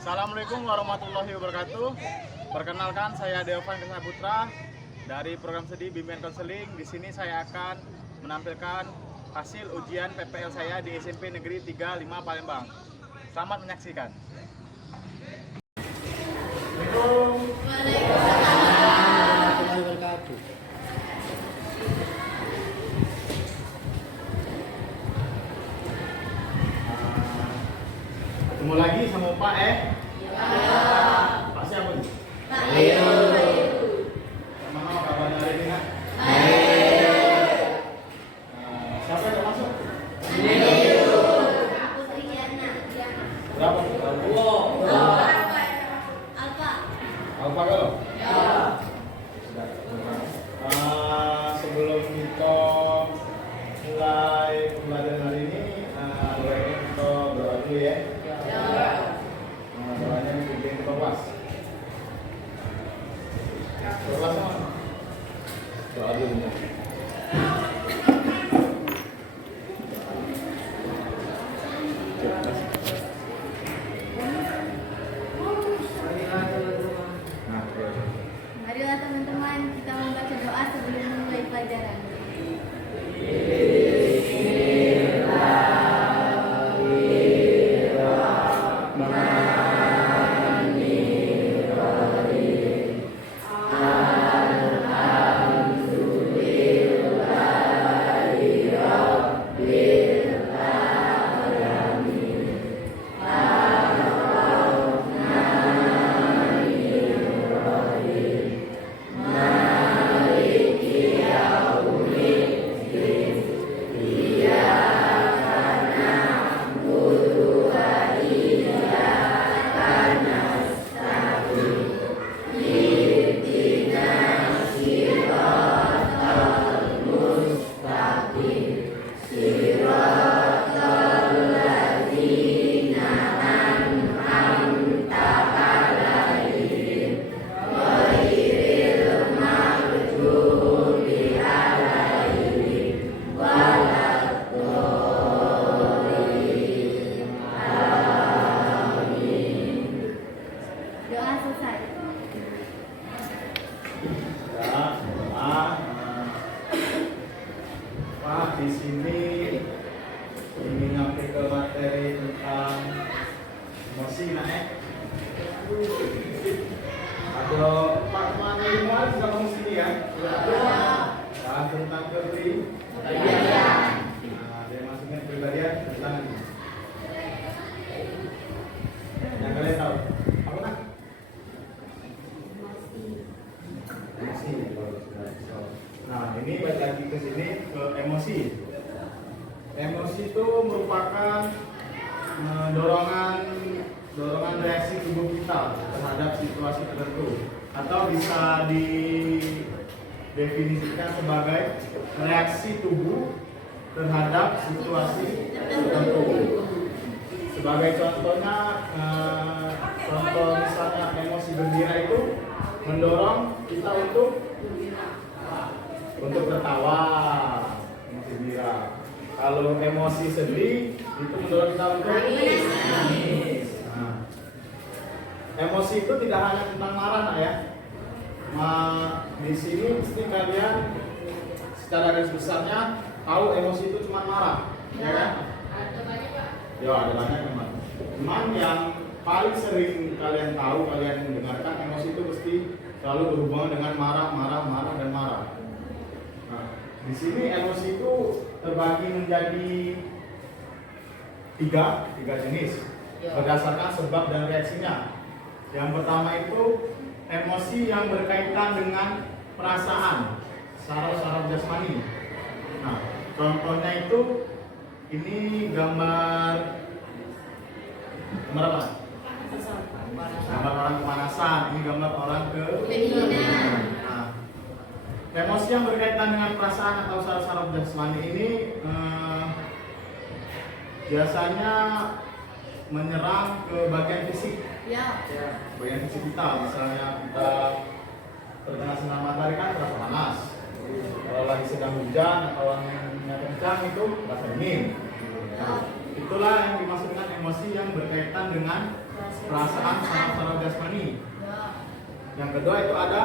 Assalamualaikum warahmatullahi wabarakatuh. Perkenalkan, saya Devan Putra dari program studi bimbingan konseling. Di sini saya akan menampilkan hasil ujian PPL saya di SMP Negeri 35 Palembang. Selamat menyaksikan. Ketemu lagi sama Pak Pak siapa nih? Pak Leo. Gimana kabarnya hari ini, Nak? Siapa yang masuk? Leo. Berapa? Alfa kalau? Ya. Sebelum kita mulai pembelajaran hari ini, kita berdoa dulu ya. Doanya bikin kelas. Kelas mana? Doa dulu. Marilah teman-teman kita membaca doa sebelum memulai pelajaran. Doa selesai. Ya, Pak di sini ini nyampe ke materi tentang emosi, Ada Pak Manuel sudah kamu sini ya? Dan tentang kepribadian. Dia masuknya kepribadian tentang yang kalian tahu apa nak? Emosi. Nah, ini balik lagi ke sini ke emosi. Emosi itu merupakan dorongan reaksi tubuh kita terhadap situasi tertentu, atau bisa didefinisikan sebagai reaksi tubuh terhadap situasi tertentu. Sebagai contohnya, contoh misalnya emosi gembira itu mendorong kita untuk tertawa, emosi gembira. Kalau emosi sedih itu mendorong kita untuk menangis. Nah, emosi itu tidak hanya tentang marah, ya. Di sini mesti kalian secara garis besarnya tahu emosi itu cuma marah, ya kan? Ya, ada banyak memang. Cuman yang paling sering kalian tahu, kalian mendengarkan, emosi itu pasti selalu berhubungan dengan marah. Nah, di sini emosi itu terbagi menjadi tiga jenis berdasarkan sebab dan reaksinya. Yang pertama itu emosi yang berkaitan dengan perasaan, saraf jasmani. Nah, contohnya itu ini gambar apa? Gambar orang kepanasan. Ini gambar orang kedinginan. Nah, emosi yang berkaitan dengan perasaan atau saraf jasmani ini biasanya menyerang ke bagian fisik. Ya. Bagian fisik kita, misalnya kita terkena sinar matahari kan terasa panas. Kalau lagi sedang hujan atau anginnya kencang itu terasa dingin. Nah, itulah yang dimaksud dengan emosi yang berkaitan dengan perasaan secara jasmani. Yang kedua itu ada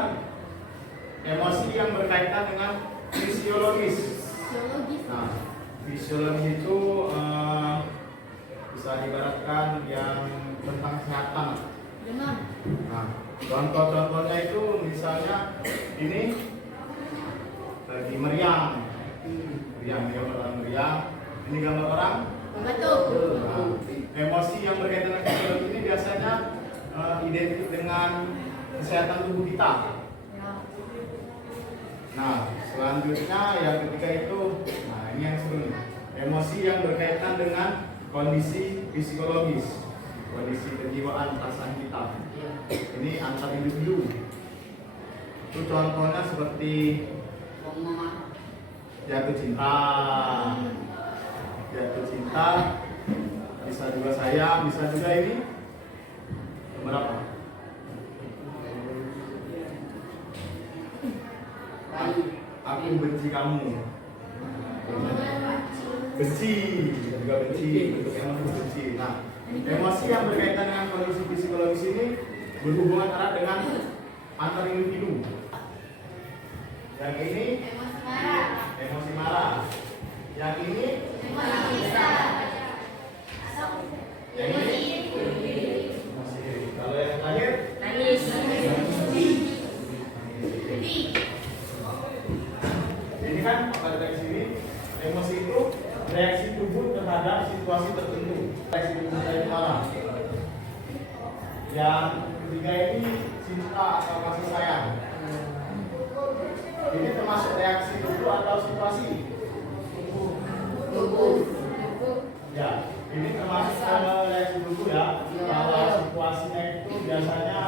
emosi yang berkaitan dengan fisiologis. Nah, fisiologis itu bisa diibaratkan yang tentang kesehatan. Nah, contoh-contohnya itu misalnya ini lagi meriang, gambar orang meriang. Ini gambar orang Batuk. Nah, emosi yang berkaitan dengan fisiologi ini biasanya identik dengan kesehatan tubuh kita. Nah, selanjutnya yang ketiga itu, nah ini yang seru nih. Emosi yang berkaitan dengan kondisi psikologis, kondisi kejiwaan perasaan kita. Ini antar individu. Itu contohnya seperti jatuh cinta, bisa juga sayang, bisa juga ini berapa? Aku benci kamu. Benci, juga benci, bentuk emosi benci. Nah, emosi yang berkaitan dengan kondisi psikologis ini berhubungan erat dengan antar individu. Yang ini emosi marah. Yang ini yang ini emosi iri. Kalau yang terakhir Nangis. ini kan pada dari sini emosi itu reaksi tubuh terhadap situasi tertentu. Reaksi tubuh dari marah. Yang ketiga ini cinta atau kasih sayang. Ini termasuk reaksi tubuh atau situasi? Tubuh. Ya, ini termasuk reaksi tubuh ya. Kalau situasinya itu biasanya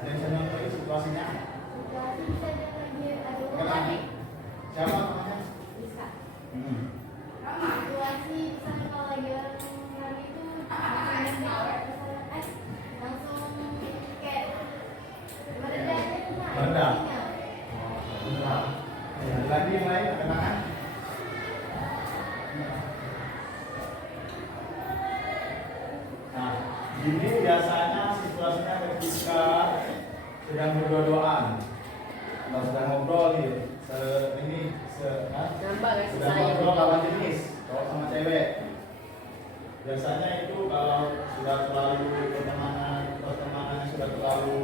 ada yang saya nonton situasinya. Kenapa? Siapa namanya? Bisa. Hmm. Situasi misalnya kalau lagi orang itu langsung kayak Meredah. Nah, lagi yang lain ada kenangan? Nah, ini biasanya situasinya ketika sedang berdua-duaan, atau sedang ngobrol nih, sedang ngobrol lawan jenis, cowok sama cewek. Biasanya itu kalau sudah terlalu pertemanannya sudah terlalu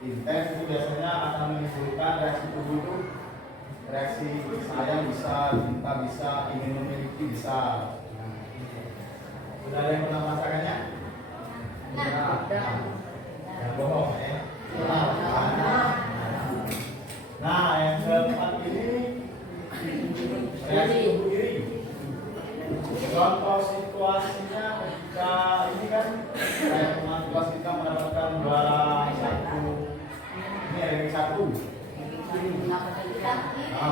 intens, itu biasanya akan menimbulkan reaksi tubuh itu, reaksi sayang bisa, cinta bisa, ingin memiliki bisa. Sudah ada yang pernah merasakannya? Yang bohong ya. Nah, yang keempat ini reaksi tubuh diri. Contoh situasinya ketika ini kan kayak teman kita mendapatkan juara satu, ini ranking satu. Nah,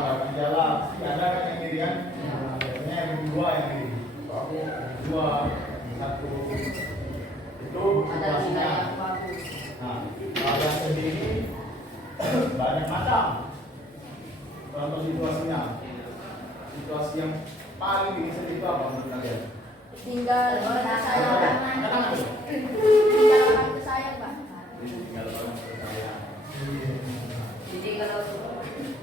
dapat jalan, ada kan yang diri kan? Biasanya yang kedua yang diri. Dua, satu. Itu situasinya. Nah, kalau yang sendiri banyak macam. Contoh situasinya. Situasi yang paling bikin sedih itu apa menurut kalian? Tinggal orang sayang. Tinggal orang sayang, Pak. Tinggal orang sayang. Ditinggal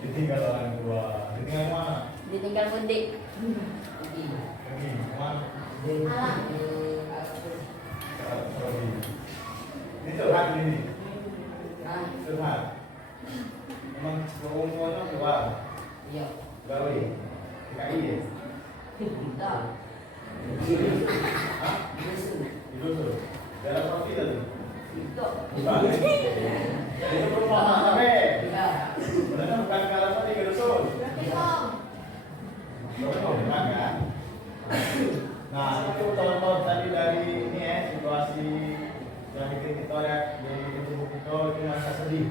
Ditinggal orang tua. Ditinggal mana? ditinggal mudik. Ini mana? Alam. Ini curhat ini. Curhat. Emang umumnya keluar. Iya. Gawe. DKI ya? Tidak. Hah? Itu tuh. Daerah Sofi tadi. Itu. Bukan. Itu perumahan sampai. Tidak. Benar bukan daerah Sofi ke dusun. Berarti Om. Bukan kan? Nah, itu contoh tadi dari ini ya, situasi yang bikin kita jadi tubuh kita itu masa sedih.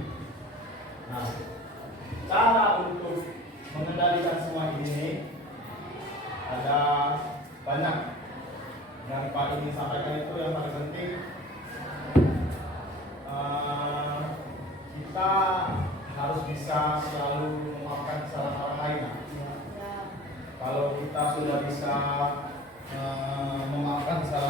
Nah, cara untuk mengendalikan semua ini ada banyak. Yang paling ingin sampaikan itu yang paling penting, kita harus bisa selalu memaafkan kesalahan orang lain. Kalau kita sudah bisa memaafkan kesalahan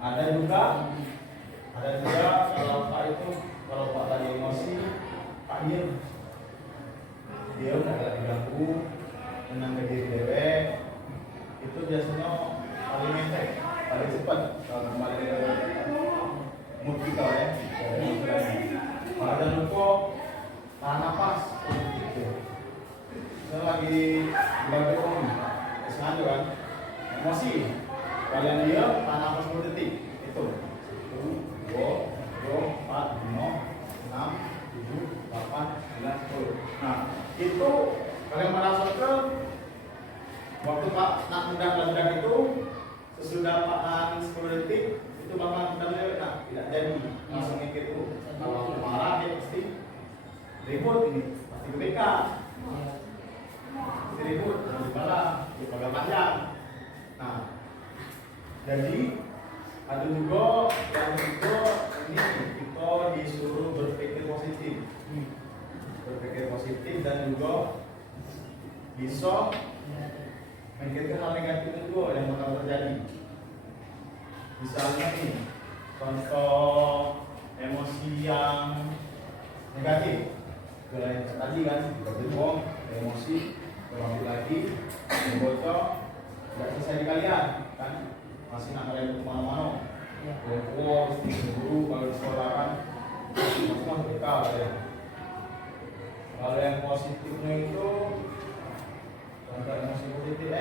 Ada juga kalau Pak itu kalau Pak lagi emosi, Pak dia udah gak diganggu, tenang ke diri dewe, itu biasanya paling entek, paling cepat kalau kembali ke mood kita ya. Jangan lupa tahan nafas, kita lagi bagi om, sengaja kan, emosi, kalian dia tahan nafas 10 detik, itu 1, 2, 3, 4, 5, 6, 7, 8, 9, 10. Nah, itu kalian merasakan waktu Pak nak undang itu sesudah Pak tahan 10 detik itu bakal benar-benar tidak jadi langsung mikir itu kalau marah dia pasti ribut ini pasti ke BK pasti ribut di bala di pagar panjang. Nah jadi ada juga yang juga ini kita disuruh berpikir positif dan juga bisa memikirkan hal negatif juga yang bakal terjadi. Misalnya nih, contoh emosi yang negatif, kayak tadi kan, berbohong, emosi, berambil lagi, bocor, nggak selesai di kalian, kan? Masih nak kalian kemana-mana, bohong, guru, kalau di sekolah kan, semua bekal ya. Kalau yang positifnya itu, contoh emosi positif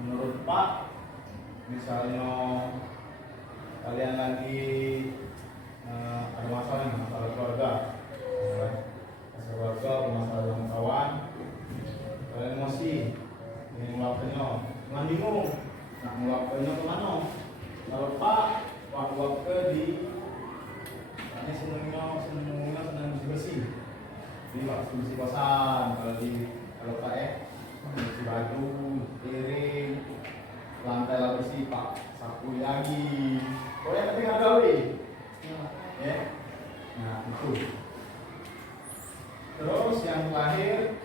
menurut Pak, misalnya kalian lagi ada masalah keluarga, masalah dengan kawan, kalian emosi, ingin melakukannya, jangan bingung, nak melakukannya kemana? Kalau Pak ke di, hanya senang bersih, jadi Pak bersih kosan, kalau Pak bersih baju, piring, lantai lah bersih Pak, sapu lagi. Oh yang penting ada ya. Nah itu. Terus yang terakhir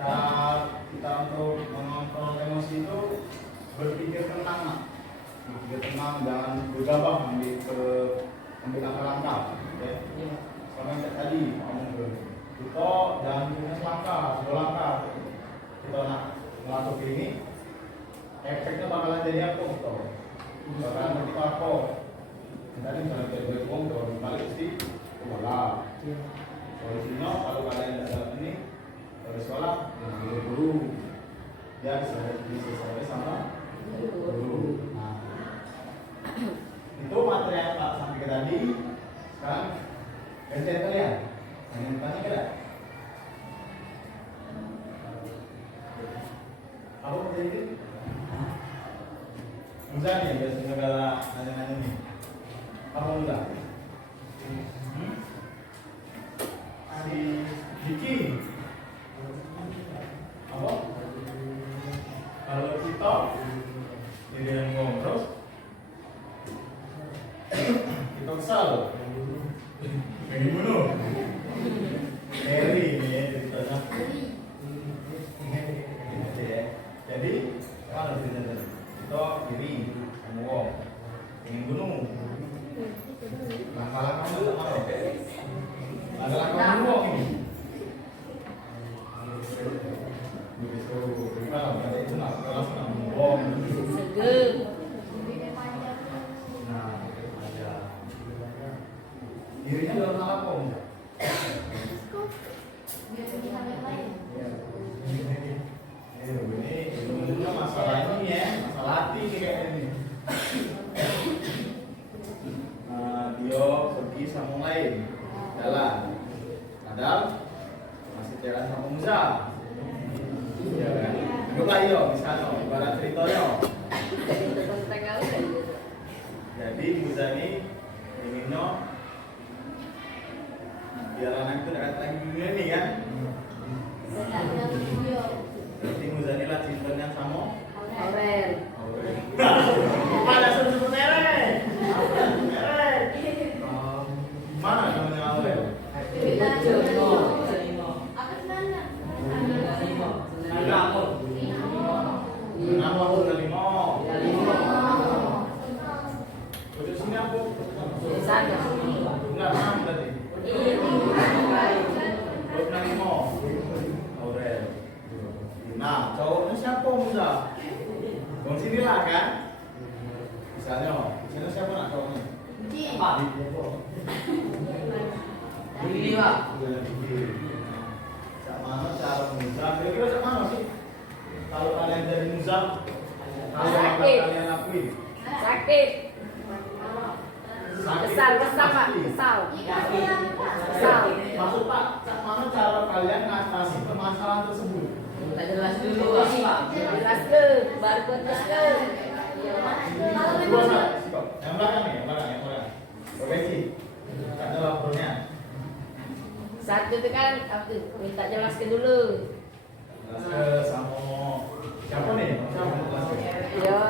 saat kita untuk mengontrol emosi itu berpikir tenang, jangan bergabah ambil langkah-langkah. Ya. Sama yang tadi kita jangan punya selangkah, 2 langkah. Kita nak melakukan ini. Efeknya bakalan jadi apa gitu? Bakalan begitu apa? Tadi misalnya kita berbohong, kalau balik sih, malah. Solusinya kalau kalian tidak ini, dari sekolah, guru, ya bisa sampai sama guru. Nah, itu materi yang Pak sampaikan tadi. Sekarang gantian kalian, yang tanya kira? Apa mau jadi? Misalnya biasa segala nanya-nanya nih. Apa enggak? Si Diki. Apa? Kalau kita jadi yang ngobrol, kita kesal. Pengen bunuh. Eri nih ya ceritanya. Jadi mana ceritanya? Kita kiri, kamu ingin bunuh. Langkah-langkah itu apa? Langkah-langkah bunuh ini. Nah, ada dirinya dalam hal apa? Ini masalah ini ya, masalah hati kayak ini. Dia pergi sama lain jalan, padahal masih jalan sama Musa. Ya kan? Anggaplah yo, misalnya ibarat ceritanya. Jadi Musa ini inginnya biar anak itu dekat lagi dunia ini kan. Berarti Musa ini lah cintanya sama Aurel. Ada sebut merek. Mana namanya Aurel? Misalnya, misalnya siapa nak tahu nih? Pak. Ini Pak. Cak mana cara muzam? Kira-kira cak mana sih? Kalau kalian jadi muzam, kalau yang kalian lakuin? Sakit. Sakit Kesal, itu kesal Pak, pasti. kesal. Kesal. Maksud Pak, cak mana cara kalian ngatasi permasalahan tersebut? Tak jelas dulu Pak. Jelas ke, baru putus ke. Dua saat, sikap. Yang belakang nih, yang belakang, yang belakang. Profesi. Ada lapornya. Satu itu kan, aku minta jelaskan dulu. Ke sama siapa nih? Siapa yang jelaskan? Ya,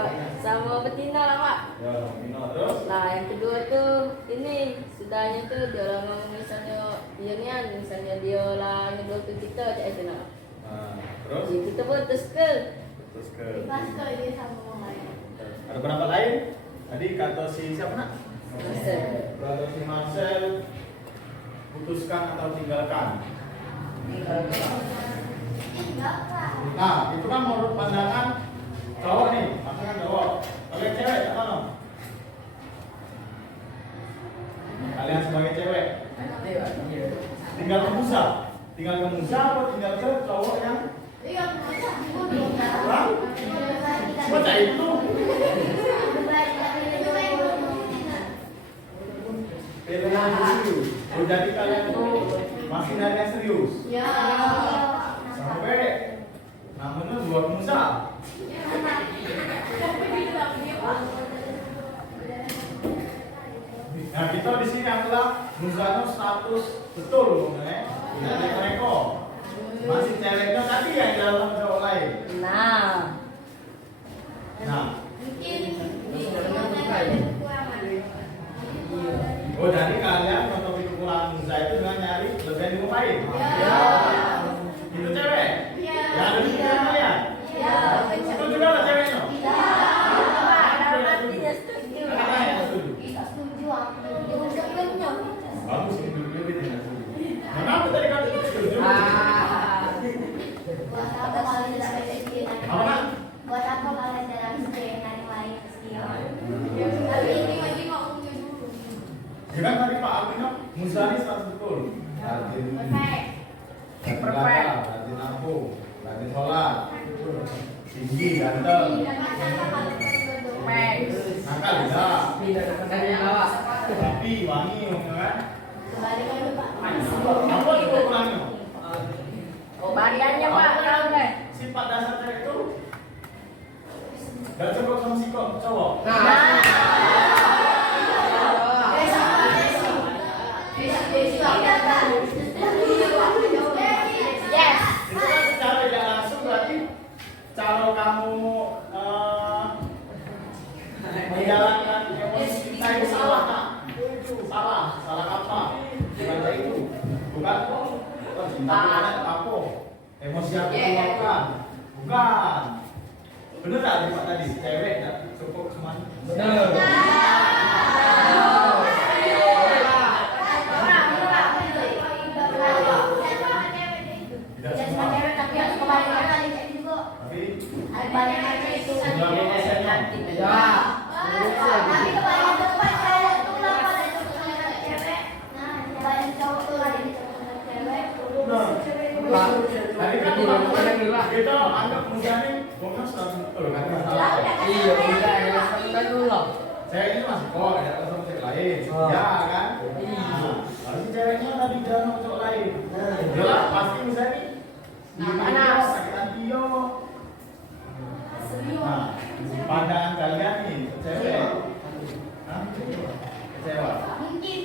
sama betina lah Pak. Ya, Mino terus. Nah, yang kedua tuh ini sudahnya tuh dia orang ngomong misalnya dia nian, misalnya dia lah nyuruh ke kita cak itu nak. Nah, terus Ya, kita putus ke. terus ke. Pas ke dia sama orang lain. Ada pendapat lain? Tadi kata si siapa nak? Marcel. Kata si Marcel, putuskan atau tinggalkan. Tinggalkan. Nah, itu kan menurut pandangan cowok nih, maksudnya cowok. Kalian cewek, tak mana? Kalian sebagai cewek, tinggal ke Musa, atau tinggal ke cowok yang Iya, masa bodoh. Hah? Baca itu. Pilih yang serius. Oh, jadi kalian tuh masih dari yang serius. Ya. Sampai namanya dua Musa. Nah, kita di sini adalah Musanya status betul, tidak ada mereka. Masih ceweknya tadi yang dalam cowok lain. Nah, Nah, Mungkin ada kekurangan. oh jadi kalian menutupi kekurangan Musa itu dengan nyari lebihan ilmu lain. Ya. Itu cewek. Ya. Ya ada di pikiran kalian. Ya. Itu juga lah ceweknya. Pak, dalam hatinya setuju. Katanya setuju. Setuju aku. Dia setuju. Bagus ini dulu tidak setuju. Kenapa tadi kamu setuju? Buat apa kalian dalam kesenangan Apa, Nak? lain? Buat apa kalian dalam kesenangan lain? Tapi ini lagi ngomongnya dulu. Ya kan tadi Pak Alvino Musa ini status betul. Rajin Perfect. beribadah, rajin nabung, rajin sholat, tinggi, ganteng, nakal tidak, rapi, wangi, kan? Kembalikan dulu Pak. Apa itu kekurangannya? Badannya Pak, tahu deh. Sifat dasar cewek itu gak cocok sama si cowok. Yes. Itu kan secara tidak langsung berarti cara kamu menjalankan emosi kita itu salah, Kak. Salah apa? Bukan itu, bukan cinta bukan apa? Emosi aku keluarkan, bukan. Bener tak Pak tadi? Cewek tak cukup semuanya. Benar. Tidak semua. Tapi tadi kan kita anggap Musa ini bukan status betul kan? Iya, udah dulu. Cewek ini masih kok, ada sama cewek lain. Oh. Ya kan? Iya. Harus ceweknya tadi jalan sama cowok lain. Jelas pasti Musa ini Panas. sakit hati yo. Nah, pandangan kalian nih, cewek. Hah? Kecewa. Mungkin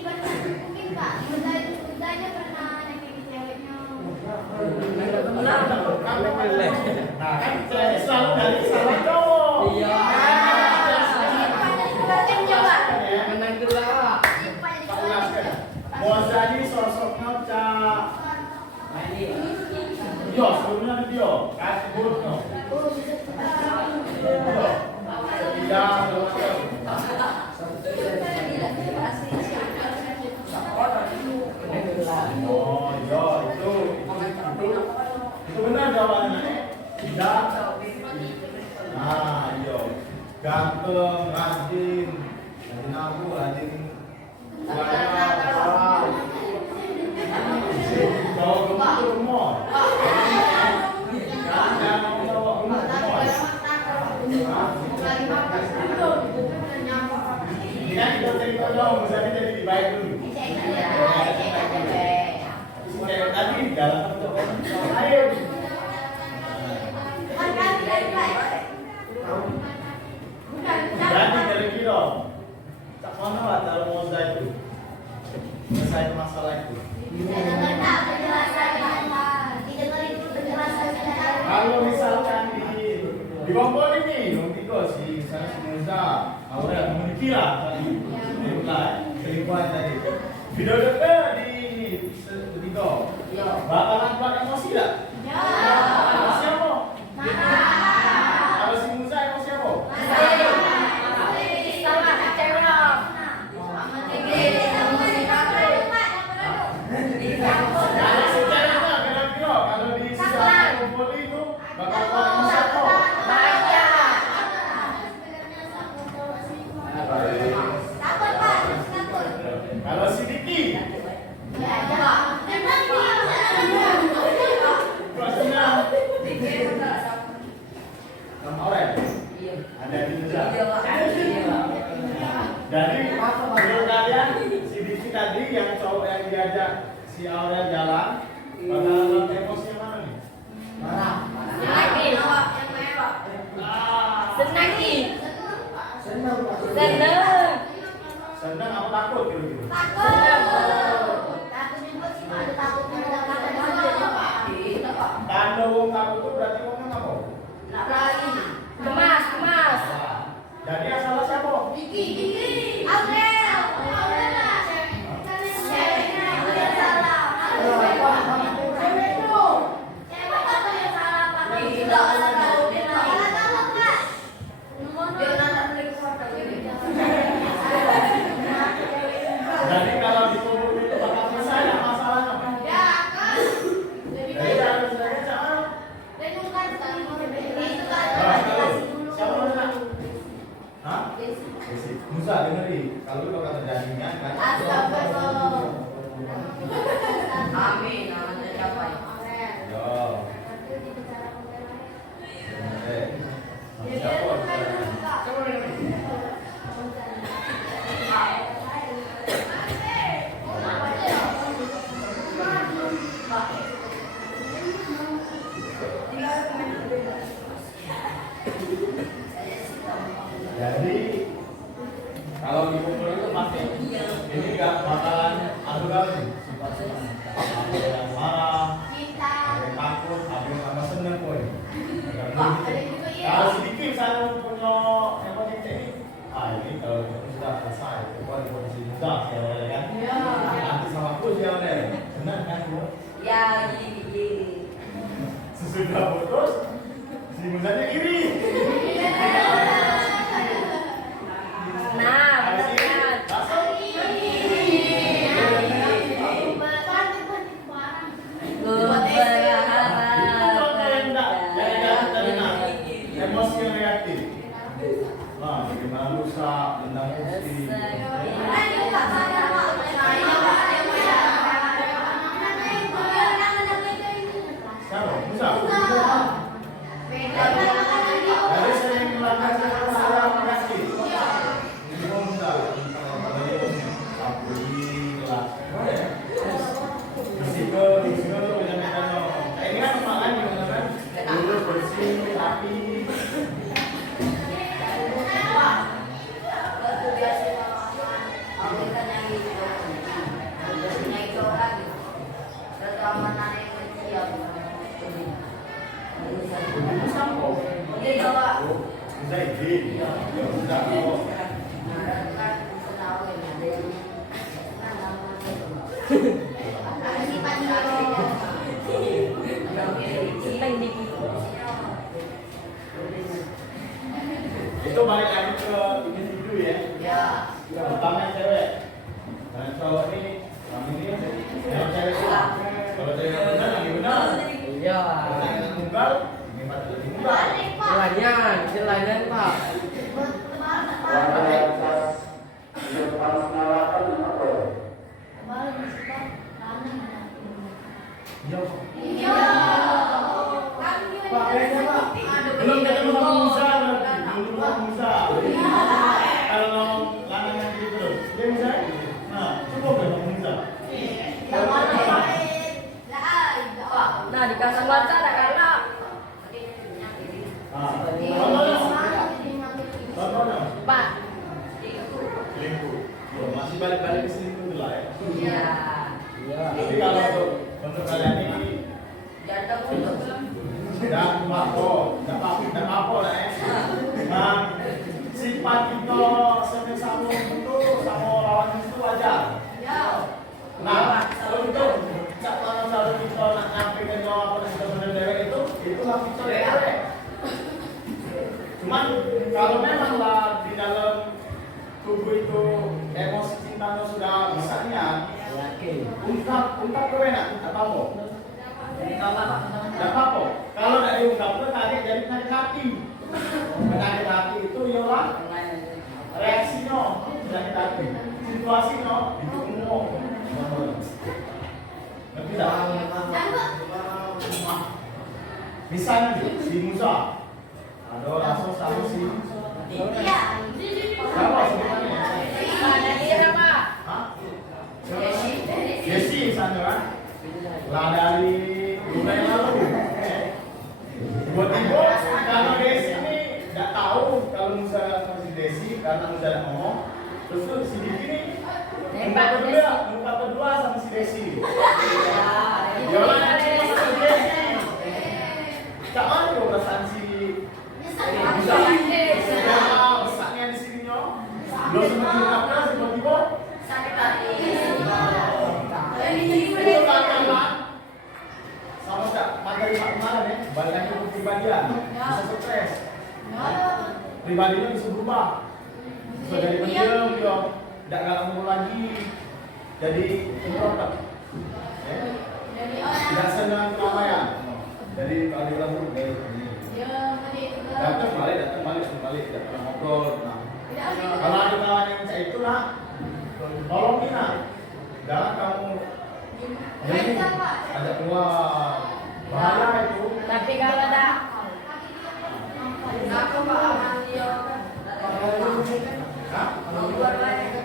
Pak, Bundanya pernah nyakitin ceweknya. Nah, kan cewek selalu dari salah cowok. Iya. Menang gelar. Tak ulaskan. Musa ini sosoknya cak. Yo, sebelumnya dia, kan sebelumnya. Tidak, oh, iya, itu benar jawabannya. Tidak. Nah, iya. Ganteng, rajin, aku anjing. Ini kan kita cerita dong, misalnya jadi dibaik dulu. Kayak tadi jalan ayo. Jadi dari kilo, tak mana lah kalau mau itu selesai masalah itu. Kalau misalkan di kompor ini, Tiko si misalnya si Musa, Aurel memiliki lah tadi, mulai selingkuhan tadi. Video dekat di Tiko, bakalan kuat emosi tak? Emosi apa? Kalau si Musa emosi apa? Kalau di sisa kompor itu bakal kuat emosi apa? Kalau si Diki, prosesnya sama orang ada di Indonesia. Jadi menurut kalian si Diki tadi yang cowok yang diajak si Aurel jalan bakalan emosi yang mana nih? Senang apa takut gitu? Tanda wong takut itu berarti wongnya apa? Kemas. Jadi asalnya siapa? Jadi kalau dikumpul itu bakal selesai nggak masalahnya? Jadi jangan jangan. Siapa mana? Hah? Musa dengerin. Kalau itu bakal terjadi kan? Amin. Namanya siapa ya? Yo. Siapa? Jadi kalau dikumpul itu pasti ini nggak bakalan adu kali. Ada yang marah, ada yang takut, ada yang tambah seneng poin. Kalau sedikit saya punya apa ini? Ini kalau sudah selesai, itu di posisi mudah ya kan? Nanti sama aku siapa deh? Senang kan bu? Sesudah putus, si mudanya iri. Emosi yang negatif. Nah, bagaimana rusak, tentang emosi. Siapa? Musa. Jadi saya ingin melakukan masalah negatif. Ini Musa. Risiko itu beda-beda. Ini kan makan gimana kan? Dulu bersih, rapi. Itu balik lagi ke individu ya. Pertama yang cewek. Dan cowok ini, ini yang cewek itu. Kalau cewek yang benar, yang benar. Iya. Kalau yang tunggal, ini patut lebih tunggal. Jalannya Pak. Musa? Nah, cukup ya Bang Musa. Nah, dikasih baca ada karena Contohnya, Pak. selingkuh. Oh, masih balik-balik ke selingkuh dulu ya. Iya. Tapi kalau untuk kalian ini Jatuh untuk dan apa lah ya. Nah, sifat kita sama itu sama lawan itu wajar. Nah, kalau itu kalau kita nak nyampe ke jawab apa kita benar itu hak kita dewek. Cuman kalau memanglah di dalam tubuh itu emosi cintanya sudah besarnya, ungkap ke enak, tak apa. Tak apa. Kalau tidak diungkap itu kaget jadi sakit hati. Sakit hati itu ialah reaksinya sakit hati. Situasinya itu umum. Ngerti tak? Misalnya nih, si Musa ada langsung sama si siapa sebenarnya? Hah? Jesse misalnya kan? Lah dari bulan yang lalu. Tiba-tiba karena Desi ini tidak tahu kalau Musa sama si Desi karena Musa tidak ngomong. Terus tuh si Diki ini muka kedua sama si Desi. Yola nanti sama si Desi. Tak mana juga perasaan si Musa. Besarnya di sininya. Belum sempat diungkapkan tiba-tiba sakit hati. itu katakan sama tak materi Pak kemarin ya, balik lagi ke kepribadian, bisa stres, pribadinya bisa berubah, bisa dari pendiam dia, tidak galak ngomong lagi, jadi introvert, tidak senang keramaian, jadi kalau dia bilang datang balik, tidak pernah ngobrol. Nah, kalau ada kawan yang macam itu lah, tolongin lah, jangan kamu jadi ada keluar bahaya itu. Tapi kalau ada aku paham dia Hah? luar lain.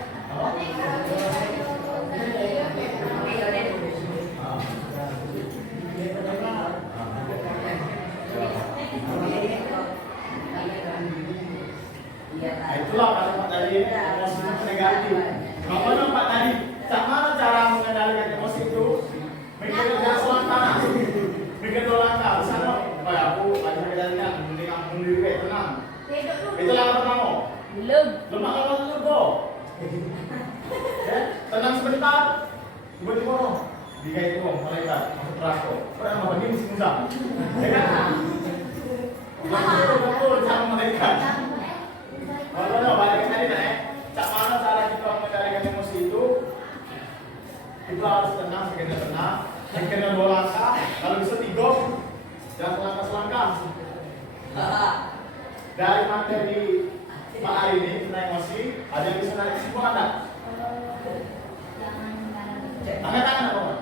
Nah, itulah kalau Pak tadi emosi negatif. Apa Pak tadi? Cara mengendalikan emosi itu mikir jangan selangkah, mikir dua langkah. Misalnya, kayak aku lagi mengendalikan, mending aku sendiri tenang. Itu langkah pertama. Belum. Belum langkah dulu go. Tenang sebentar. Tiba-tiba jika itu malaikat masuk neraka. Orang apa begini sih Musa? Ya kan? Betul sama malaikat. Kalau balik ke tadi nih, cak mana cara kita mengendalikan emosi itu? Kita harus tenang, sekedar tenang, sekedar 2 langkah, kalau bisa 3, jangan selangkah. Dari materi Pak hari ini tentang emosi, ada yang bisa narik kesimpulan tak? Angkat tangan apa?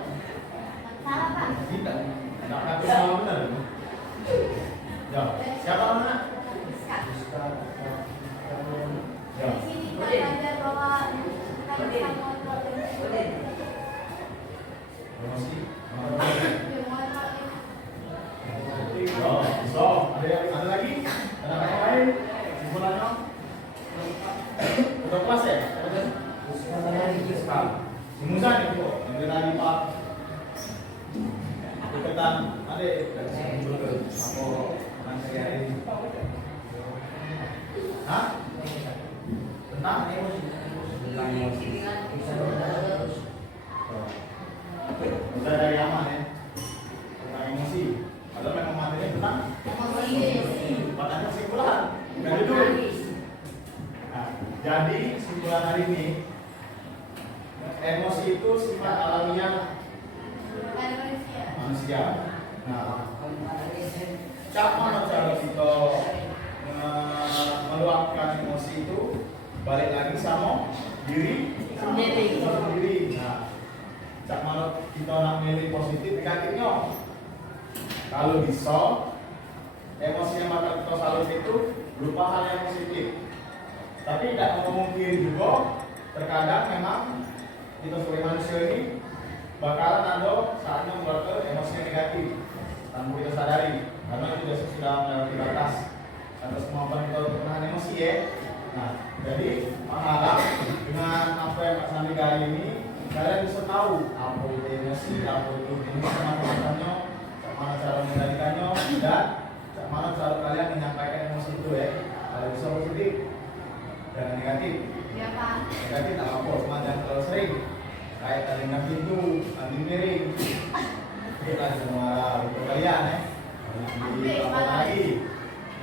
Salah Pak. Tidak. Tidak akan salah benar. Ya, siapa mana? Ya. Di sini kita belajar bahwa kita bisa mengontrol emosi. Emosi. Ya, mengontrol emosi. Oh, bisa. Ada lagi? Ada yang lain? Simpulannya? Udah kelas ya? Si Musa nih kok, yang tadi Pak. Ikutan, ada apa nanti hari ini? Hah? Tentang emosi. Udah dari aman ya. Tentang emosi. Padahal memang materinya tentang padahal kesimpulan. Bukan judul. Nah, jadi kesimpulan hari ini, emosi itu sifat alamiah manusia. Nah, cara kita meluapkan emosi itu balik lagi sama diri sendiri. Nah, cak mana kita nak milih positif negatifnya. Kalau bisa emosi yang bakal kita salur itu berupa hal yang positif. Tapi tidak memungkinkan juga terkadang memang kita sebagai manusia ini bakalan ada saatnya mengeluarkan emosi yang negatif tanpa kita sadari, karena itu sudah melewati batas atas kemampuan kita untuk menahan emosi ya. Nah, jadi mengharap dengan apa yang Pak Sandi kali ini kalian bisa tahu apa itu emosi, apa itu macam-macamnya, mana cara mengendalikannya, dan mana cara kalian menyampaikan emosi itu ya. Kalau bisa positif, jangan negatif. Ya Pak. Negatif tak apa, cuma jangan terlalu sering. Kayak tadi dengan pintu, ambil miring. Kita semua untuk kalian ya. Jadi apa lagi?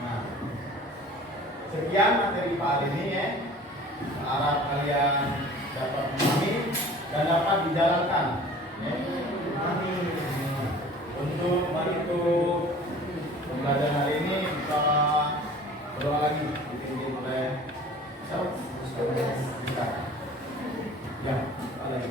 Nah, sekian materi Pak Ali ini ya. Harap kalian dapat memahami dan dapat dijalankan. Ya. Untuk pembelajaran hari ini kita berdoa lagi dipimpin oleh siapa? Ya, apa lagi?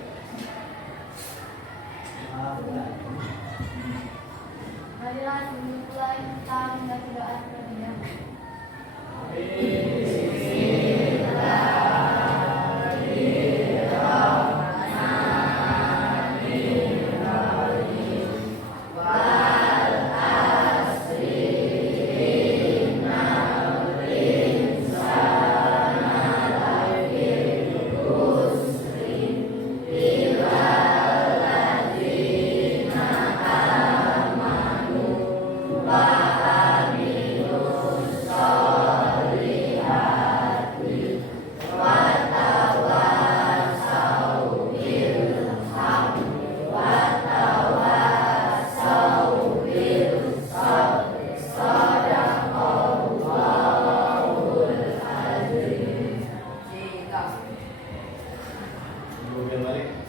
Marilah dimulai kita mendapat doa terlebih dahulu. Balik.